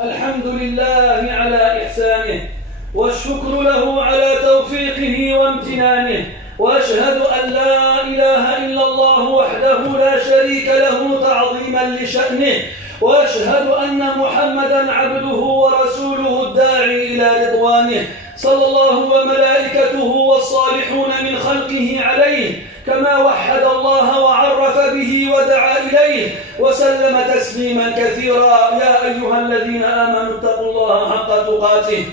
الحمد لله على إحسانه والشكر له على توفيقه وامتنانه وأشهد أن لا إله إلا الله وحده لا شريك له تعظيما لشأنه وأشهد أن محمدا عبده ورسوله الداعي إلى رضوانه صلى الله وملائكته والصالحون من خلقه عليه كما وحد الله وعرف به ودعا إليه وسلم تسليما كثيرا يا أيها الذين آمنوا اتقوا الله حق تقاته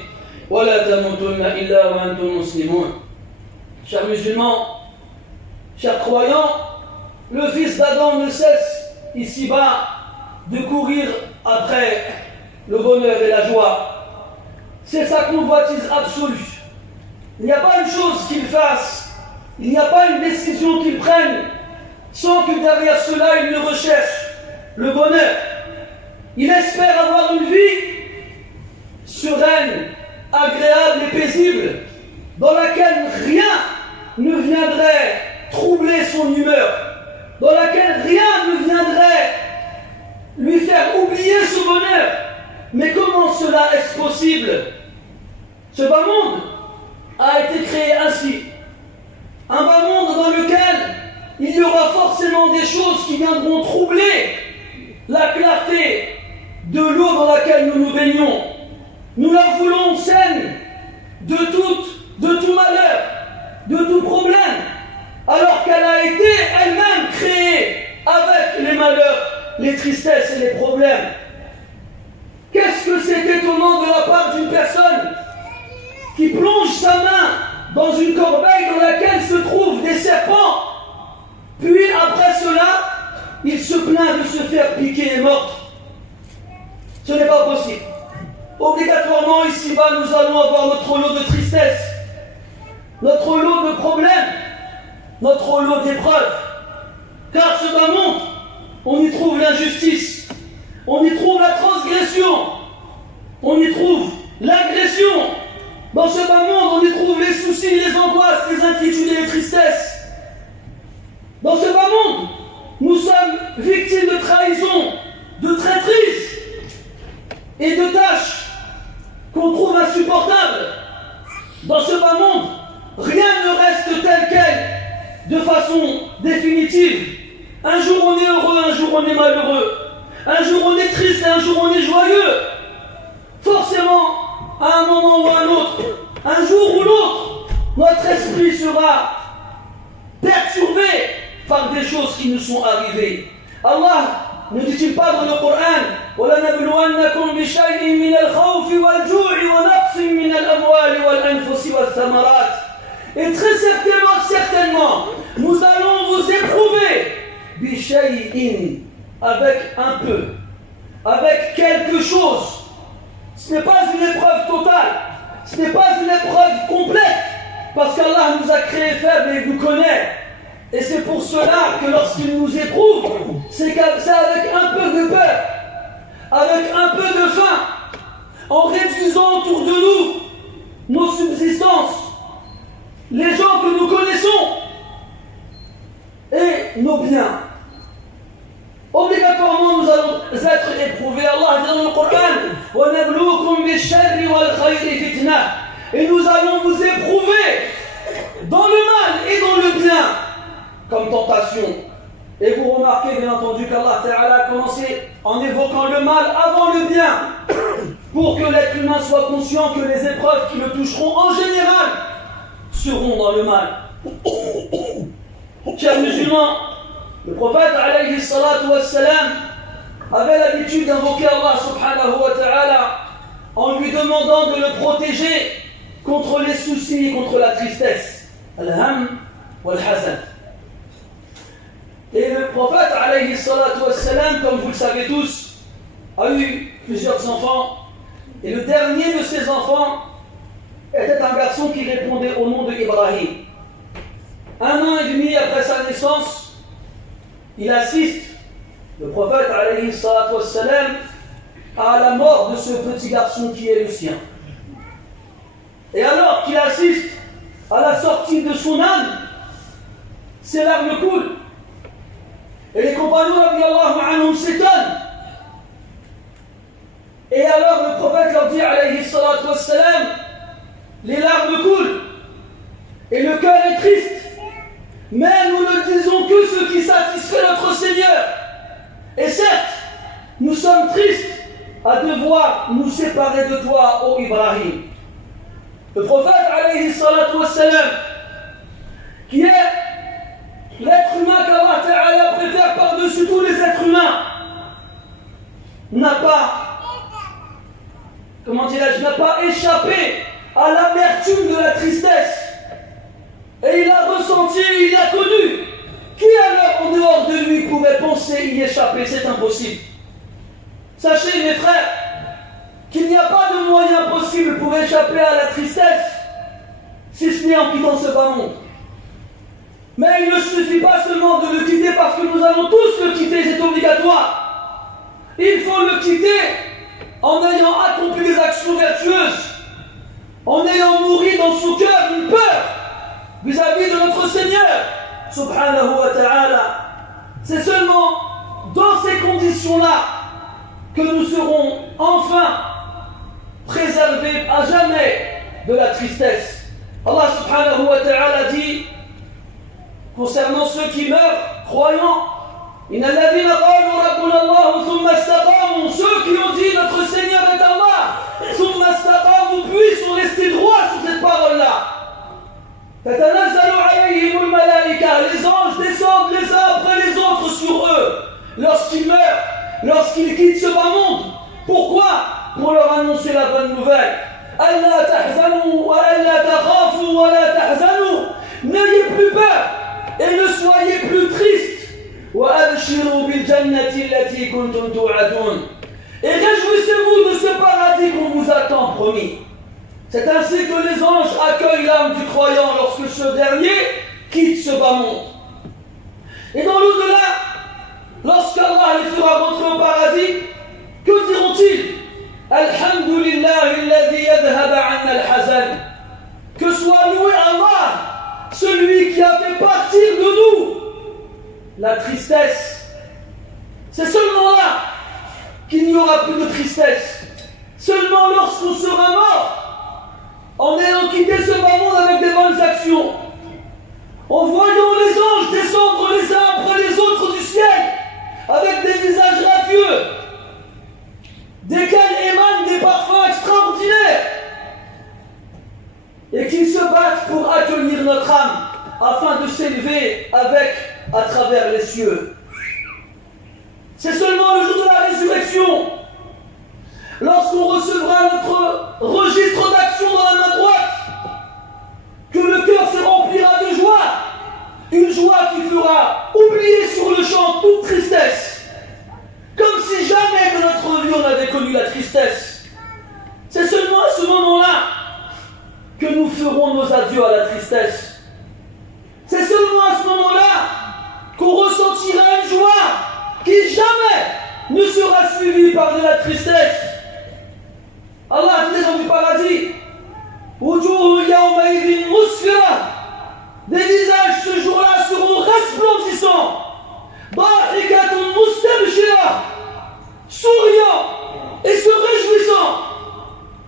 ولا تموتن إلا وأنتم مسلمون. Chers musulmans, chers croyants, le fils d'Adam ne cesse ici-bas de courir après le bonheur et la joie. C'est sa convoitise absolue. Il n'y a pas une chose qu'il fasse, il n'y a pas une décision qu'il prenne sans que derrière cela il ne recherche le bonheur. Il espère avoir une vie sereine, agréable et paisible, dans laquelle rien ne viendrait troubler son humeur, dans laquelle rien ne viendrait lui faire oublier ce bonheur. Mais comment cela est-ce possible? Ce bas monde a été créé ainsi. Un bas monde dans lequel il y aura forcément des choses qui viendront troubler la clarté de l'eau dans laquelle nous nous baignons. Nous la voulons saine de tout malheur, de tout problème, alors qu'elle a été elle-même créée avec les malheurs, les tristesses et les problèmes. Qu'est-ce que c'est étonnant de la part d'une personne qui plonge sa main dans une corbeille dans laquelle se trouvent des serpents, puis après cela, il se plaint de se faire piquer et mordre. Ce n'est pas possible. Obligatoirement, ici-bas, nous allons avoir notre lot de tristesse, notre lot de problèmes, notre lot d'épreuves. Car ce bas monde, on y trouve l'injustice, on y trouve la transgression, on y trouve l'agression. Dans ce bas monde, on y trouve les soucis, les angoisses, les inquiétudes et les tristesses. Dans ce bas monde, nous sommes victimes de trahison, de traîtrise et de tâches qu'on trouve insupportables. Dans ce bas monde, rien ne reste tel quel de façon définitive. Un jour on est heureux, un jour on est malheureux. Un jour on est triste et un jour on est joyeux. Forcément, à un moment ou à un autre, un jour ou l'autre, notre esprit sera perturbé par des choses qui nous sont arrivées. Allah ne dit-il pas dans le Coran وَلَنَبْلُوَنَّكُمْ بِشَيْءٍ مِنَ الْخَوْفِ وَالْجُوعِ وَنَقْصٍ مِنَ الْأَمْوَالِ وَالْأَنفُسِ وَالثَّمَرَاتِ. Et très certainement, nous allons vous éprouver بِشَيْءٍ, avec un peu, avec quelque chose. Ce n'est pas une épreuve totale, ce n'est pas une épreuve complète, parce qu'Allah nous a créés faibles et nous connaît. Et c'est pour cela que lorsqu'il nous éprouve, c'est avec un peu de peur, avec un peu de faim, en réduisant autour de nous nos subsistances, les gens que nous connaissons et nos biens. Obligatoirement, nous allons être éprouvés. Allah dit dans le Coran وَنَبْلُوكُمْ بِالشَّرِّ وَالْخَيْرِ فِتْنَةً. Et nous allons vous éprouver dans le mal et dans le bien comme tentation. Et vous remarquez bien entendu qu'Allah Ta'ala a commencé en évoquant le mal avant le bien, pour que l'être humain soit conscient que les épreuves qui le toucheront en général seront dans le mal. Chers musulmans, le prophète alayhi salatu wassalam avait l'habitude d'invoquer Allah subhanahu wa ta'ala en lui demandant de le protéger contre les soucis et contre la tristesse. Al-ham wal-hazan. Et le prophète alayhi salatu wassalam, comme vous le savez tous, a eu plusieurs enfants. Et le dernier de ses enfants était un garçon qui répondait au nom de Ibrahim. 1 an et demi après sa naissance, il assiste, le prophète alayhi salatu wassalam, à la mort de ce petit garçon qui est le sien. Et alors qu'il assiste à la sortie de son âme, ses larmes coulent. Et les compagnons radiyallahu anhum s'étonnent. Et alors le prophète leur dit, alayhi salatu wassalam, les larmes coulent et le cœur est triste. Mais nous ne disons que ce qui satisfait notre Seigneur. Et certes, nous sommes tristes à devoir nous séparer de toi, ô Ibrahim. Le prophète, alayhi salatu wassalam, qui est l'être humain qu'Allah Ta'ala préfère par-dessus tous les êtres humains, n'a pas échappé à l'amertume de la tristesse. Et il a ressenti, il a connu. Qui alors en dehors de lui pouvait penser y échapper? C'est impossible. Sachez mes frères, qu'il n'y a pas de moyen possible pour échapper à la tristesse, si ce n'est en quittant ce bas monde. Mais il ne suffit pas seulement de le quitter parce que nous allons tous le quitter, c'est obligatoire. Il faut le quitter en ayant accompli des actions vertueuses, en ayant nourri dans son cœur une peur vis-à-vis de notre Seigneur, subhanahu wa ta'ala. C'est seulement dans ces conditions-là que nous serons enfin préservés à jamais de la tristesse. Allah subhanahu wa ta'ala dit concernant ceux qui meurent croyants, Inna alladhina qalu rabbuna Allah thumma istaqamu, ceux qui ont dit notre Seigneur est Allah, thumma istaqamu, puis sont restés droits sur cette parole-là. Tatanazzalu alayhim al-malaika, les anges descendent les uns après les autres sur eux lorsqu'ils meurent, lorsqu'ils quittent ce bas monde. Pourquoi? Pour leur annoncer la bonne nouvelle. Allah tahzanu wa alla takhafu wa la tahzanu, n'ayez plus peur et ne soyez plus tristes. Wa abshiru bil jannati allati kuntum tu'adun, et réjouissez-vous de ce paradis qu'on vous attend promis. C'est ainsi que les anges accueillent l'âme du croyant lorsque ce dernier quitte ce bas monde. Et dans l'au-delà, lorsqu'Allah les fera rentrer au paradis, que diront-ils? Alhamdulillahi alladhi yadhhaba 'anna al-hazan. Que soit loué Allah, celui qui a fait partir de nous la tristesse. C'est seulement là qu'il n'y aura plus de tristesse. Seulement lorsqu'on sera mort, en ayant quitté ce bas monde avec des bonnes actions, en voyant les anges descendre les uns après les autres du ciel, avec des visages radieux, desquels émanent des parfums extraordinaires, et qui se battent pour accueillir notre âme, afin de s'élever avec à travers les cieux. C'est seulement le jour de la résurrection, lorsqu'on recevra notre registre d'action dans la main droite, que le cœur se remplira de joie, une joie qui fera oublier sur le champ toute tristesse, comme si jamais de notre vie on avait connu la tristesse. C'est seulement à ce moment-là que nous ferons nos adieux à la tristesse. C'est seulement à ce moment-là qu'on ressentira une joie qui jamais ne sera suivie par de la tristesse. Allah dit dans le paradis, Wujuhu yawmaidhin musfira, des visages ce jour-là seront resplendissants, Dahikatun mustabshira, souriant et se réjouissant.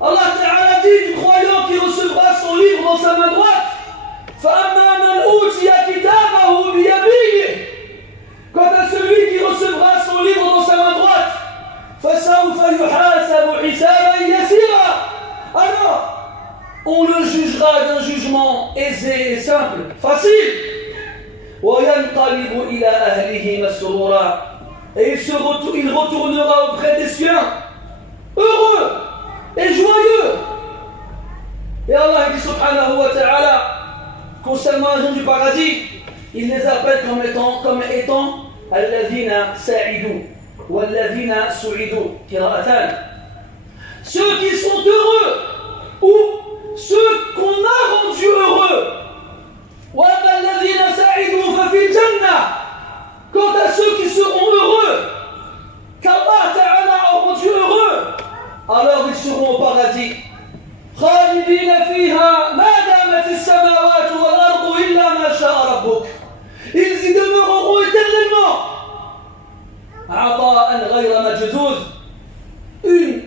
Allah Ta'ala dit du croyant qui recevra son livre dans sa main droite, فَأَمَّا مَنْ أُوتِيَ كِتَابَهُ بِيَمِينِهِ, quant à celui qui recevra son livre dans sa main droite, فَسَوْفَ يُحَاسَبُ حِسَابًا يَسِيرًا, alors on le jugera d'un jugement aisé et simple, facile. وَيَنْقَلِبُ إِلَى أَهْلِهِ مَسْرُورًا, et il retournera auprès des siens, heureux et joyeux. Et Allah dit subhanahu wa ta'ala, concernant les gens du paradis, il les appelle comme étant alladhina sa'idu walladhina su'idu qira'atan, ceux qui sont heureux ou ceux qu'on a rendus heureux. Wa alladhina sa'idu fa fil jannah, quant à ceux qui seront heureux, qu'Allah Ta'ala a rendu heureux, alors ils seront au paradis. خالدين فيها ما دامت السماوات والأرض إلا ما شاء ربك, ils y demeureront éternellement. عطاء غير مجذوذ,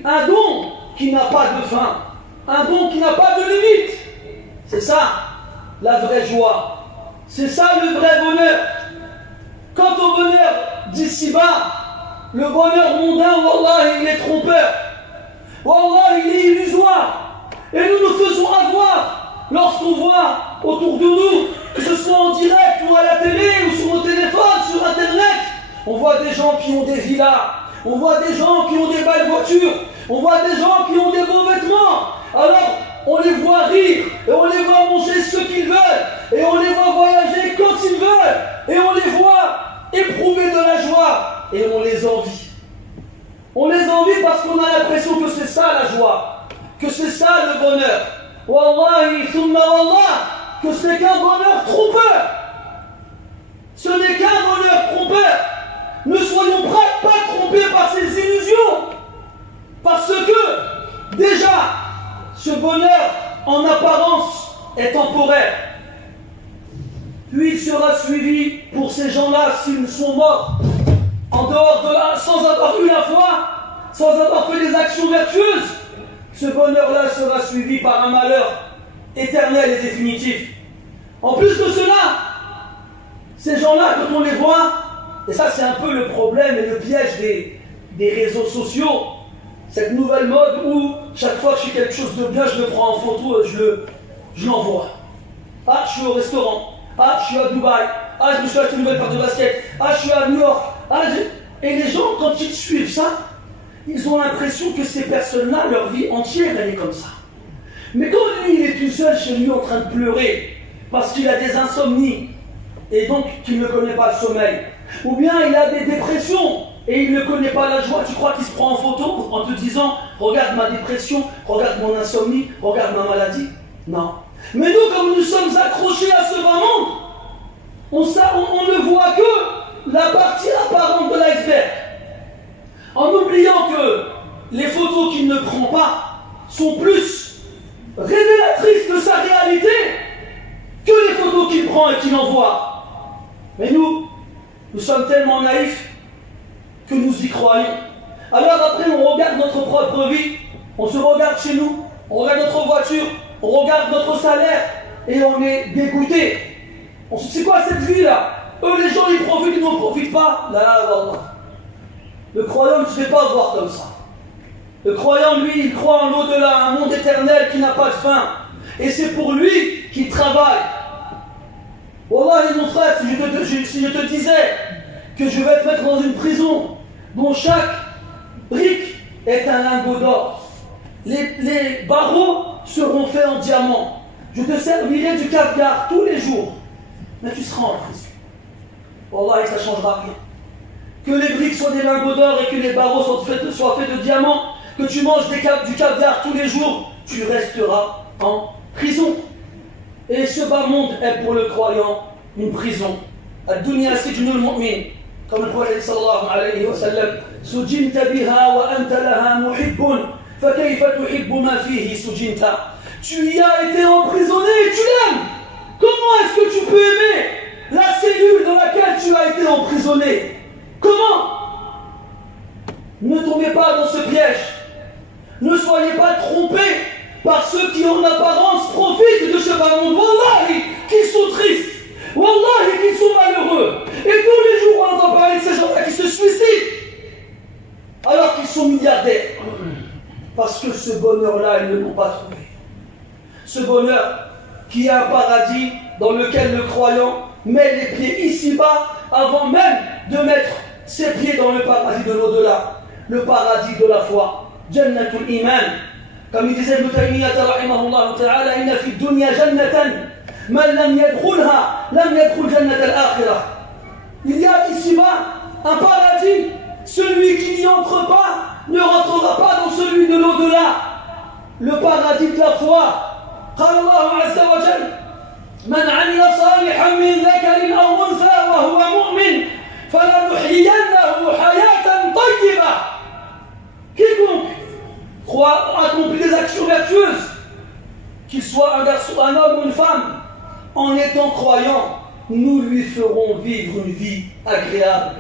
un don qui n'a pas de fin, un don qui n'a pas de limite. C'est ça la vraie joie, c'est ça le vrai bonheur. Quant au bonheur d'ici-bas, le bonheur mondain, wallah, il est trompeur, wallah, il est illusoire, et nous nous faisons avoir lorsqu'on voit autour de nous, que ce soit en direct ou à la télé ou sur nos téléphones, sur internet, on voit des gens qui ont des villas, on voit des gens qui ont des belles voitures, on voit des gens qui ont des beaux vêtements. Alors on les voit rire, et on les voit manger ce qu'ils veulent, et on les voit voyager quand ils veulent, et on les voit éprouver de la joie, et on les envie. On les envie parce qu'on a l'impression que c'est ça la joie, que c'est ça le bonheur. Wallahi, thumma wallah, que ce n'est qu'un bonheur trompeur. Ce n'est qu'un bonheur trompeur. Ne soyons pas trompés par ces illusions, parce que déjà, ce bonheur en apparence est temporaire. Puis il sera suivi pour ces gens-là s'ils sont morts en dehors de là, sans avoir eu la foi, sans avoir fait des actions vertueuses. Ce bonheur-là sera suivi par un malheur éternel et définitif. En plus de cela, ces gens-là, quand on les voit, et ça c'est un peu le problème et le piège des réseaux sociaux, cette nouvelle mode où chaque fois que je fais quelque chose de bien, je le prends en photo et je l'envoie. Ah, je suis au restaurant. Ah, je suis à Dubaï. Ah, je me suis acheté une nouvelle paire de basket. Ah, je suis à New York. Et les gens, quand ils suivent ça, ils ont l'impression que ces personnes-là, leur vie entière, elle est comme ça. Mais quand lui, il est tout seul chez lui en train de pleurer, parce qu'il a des insomnies, et donc qu'il ne connaît pas le sommeil, ou bien il a des dépressions, et il ne connaît pas la joie, tu crois qu'il se prend en photo en te disant « Regarde ma dépression, regarde mon insomnie, regarde ma maladie ». Non. Mais nous, comme nous sommes accrochés à ce bas monde, on ne voit que la partie apparente de l'iceberg. En oubliant que les photos qu'il ne prend pas sont plus révélatrices de sa réalité que les photos qu'il prend et qu'il envoie. Mais nous sommes tellement naïfs que nous y croyons. Alors après, on regarde notre propre vie, on se regarde chez nous, on regarde notre voiture, on regarde notre salaire et on est dégoûté. On se dit, c'est quoi cette vie-là? Eux, les gens, ils profitent, ils n'en profitent pas. Là, voilà. Le croyant ne se fait pas voir comme ça. Le croyant, lui, il croit en l'au-delà, un monde éternel qui n'a pas de fin. Et c'est pour lui qu'il travaille. Wallah, mon frère, si je te disais que je vais te mettre dans une prison dont chaque brique est un lingot d'or, les barreaux seront faits en diamant, je te servirai du caviar tous les jours, mais tu seras en prison. Wallah, ça ne changera rien. Que les briques soient des lingots d'or et que les barreaux soient faits de diamants, que tu manges du caviar tous les jours, tu resteras en prison. Et ce bas monde est pour le croyant une prison. Ad-dunya sijnul mu'min. Comme le prophète sallallahu alayhi wa sallam, sujinta biha wa anta laha muhibbun, fa kayfa tuhibbu ma fihi sujinta. Tu y as été emprisonné et tu l'aimes. Comment est-ce que tu peux aimer la cellule dans laquelle tu as été emprisonné? Comment? Ne tombez pas dans ce piège. Ne soyez pas trompés par ceux qui en apparence profitent de ce bas monde. Wallahi, qu'ils sont tristes. Wallahi, qu'ils sont malheureux. Et tous les jours, on entend parler de ces gens-là qui se suicident alors qu'ils sont milliardaires. Parce que ce bonheur-là, ils ne l'ont pas trouvé. Ce bonheur qui est un paradis dans lequel le croyant met les pieds ici-bas avant même de mettre ses pieds dans le paradis de l'au-delà, le paradis de la foi. Jannatul Iman. Comme il disait Ibn Taymiyyah rahimahullah ta'ala, inna fi dunya jannatan man lam yadkhulha lam yadkhul jannat al-akhirah. Il y a ici-bas un paradis. Celui qui n'y entre pas ne rentrera pas dans celui de l'au-delà, le paradis de la foi. قال الله عز وجل من عمل صالحا من ذكر أو أنثى وهو مؤمن فلنحيينه حياة طيبة. Quiconque accomplit des actions vertueuses, qu'il soit un garçon, un homme ou une femme, en étant croyant, nous lui ferons vivre une vie agréable,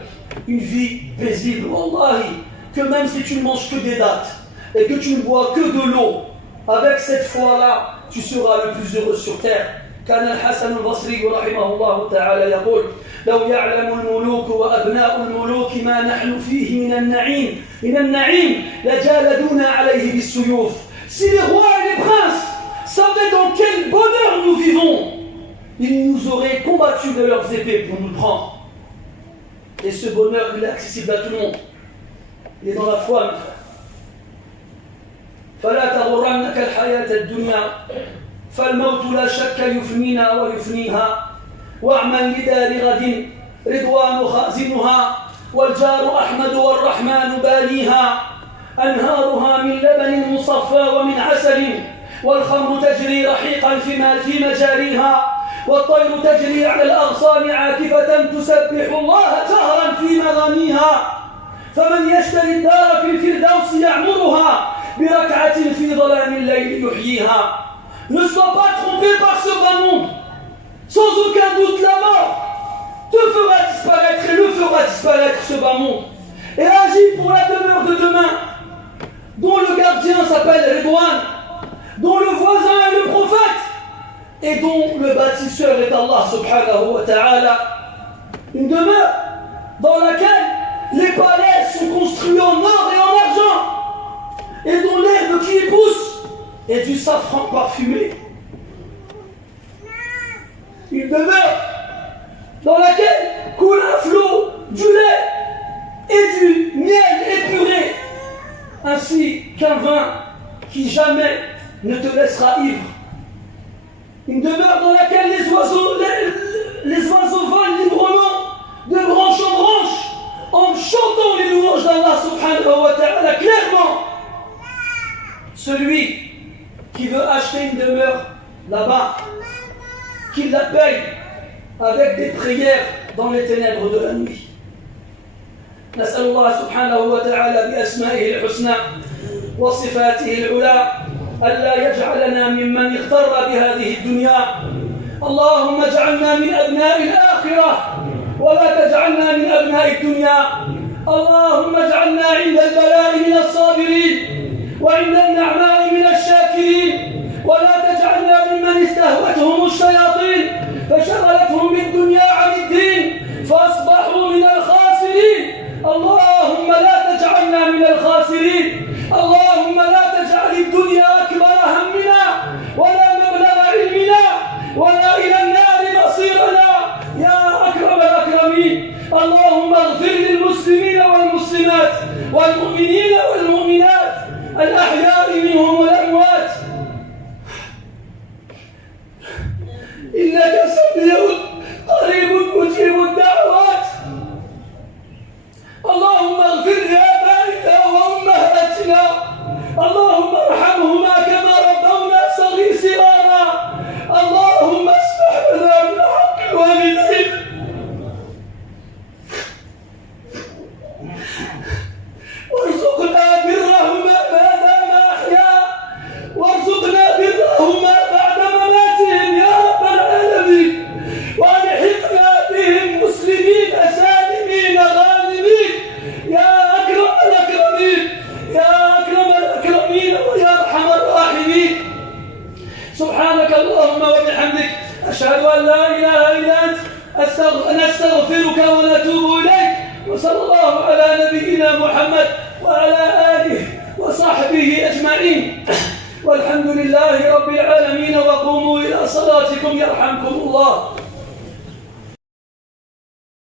une vie paisible. Wallahi, que même si tu ne manges que des dattes, et que tu ne bois que de l'eau, avec cette foi-là, tu seras le plus heureux sur terre. كان الحسن البصري رحمه الله تعالى يقول: لو يعلم الملوك وأبناء الملوك ما نحن فيه من النعيم لجالدونا عليه بالسيوف. Si les rois et les princes savaient dans quel bonheur nous vivons, ils nous auraient combattu de leurs épées pour nous le prendre. Et ce bonheur, il est accessible à tout le monde. Il est dans la foi, mes frères. فلا تغرنك الحياة الدنيا فالموت لا شك يفنينا ويفنيها واعمل لدار غد رضوان خازنها والجار أحمد والرحمن بانيها أنهارها من لبن مصفى ومن عسل والخمر تجري رحيقا في مجاريها والطير تجري على الأغصان عاكفة تسبح الله جهرا في مغانيها فمن يشتري الدار في الفردوس يعمرها بركعة في ظلام الليل يحييها. Ne sois pas trompé par ce bas monde. Sans aucun doute, la mort te fera disparaître et le fera disparaître, ce bas monde. Et agis pour la demeure de demain, dont le gardien s'appelle Ridwan, dont le voisin est le prophète, et dont le bâtisseur est Allah subhanahu wa ta'ala. Une demeure dans laquelle les palais sont construits en or et en argent, et dont l'herbe qui y pousse est du safran parfumé. Une demeure dans laquelle coule un flot du lait et du miel épuré, ainsi qu'un vin qui jamais ne te laissera ivre. Une demeure dans laquelle les oiseaux volent librement de branche en branche en chantant les louanges d'Allah subhanahu wa ta'ala clairement. Celui qui veut acheter une demeure là-bas, qu'il la paye avec des prières dans les ténèbres de la nuit. نسأل الله سبحانه وتعالى بأسمائه الحسنى وصفاته العلى ألا يجعلنا ممن اغتر بهذه الدنيا. اللهم اجعلنا من أبناء الآخرة ولا تجعلنا من أبناء الدنيا. اللهم اجعلنا عند البلاء من الصابرين وعند النعماء من الشاكرين ولا تجعلنا ممن استهوتهم الشياطين فشغلتهم بالدنيا عن الدين فأصبحوا من الخاسرين. اللهم لا تجعلنا من الخاسرين. اللهم لا تجعل الدنيا أكبر همنا ولا مبلغ علمنا ولا إلى النار مصيرنا يا أكرم الأكرمين. اللهم اغفر للمسلمين والمسلمات والمؤمنين والمؤمنات الأحياء منهم والأموات إنك سميع قريب مجيب الدعوات. اللهم اغفر لآبائنا وأمهاتنا. اللهم ارحمهما كما ربونا صغارا. اللهم اسمح لنا من حق الوالدين. وارزقنا برهما ما دام أحياء وارزقنا برهما بعد مماتهم يا رب العالمين. والحقنا بهم مسلمين سالمين غانمين يا أكرم الأكرمين يا أكرم الأكرمين ويا أرحم الراحمين. سبحانك اللهم وبحمدك أشهد أن لا إله إلا أنت نستغفرك ونتوب إليك. وصلى الله على نبينا محمد وعلى آله وصحبه أجمعين والحمد لله رب العالمين. وقوموا إلى صلاتكم يرحمكم الله.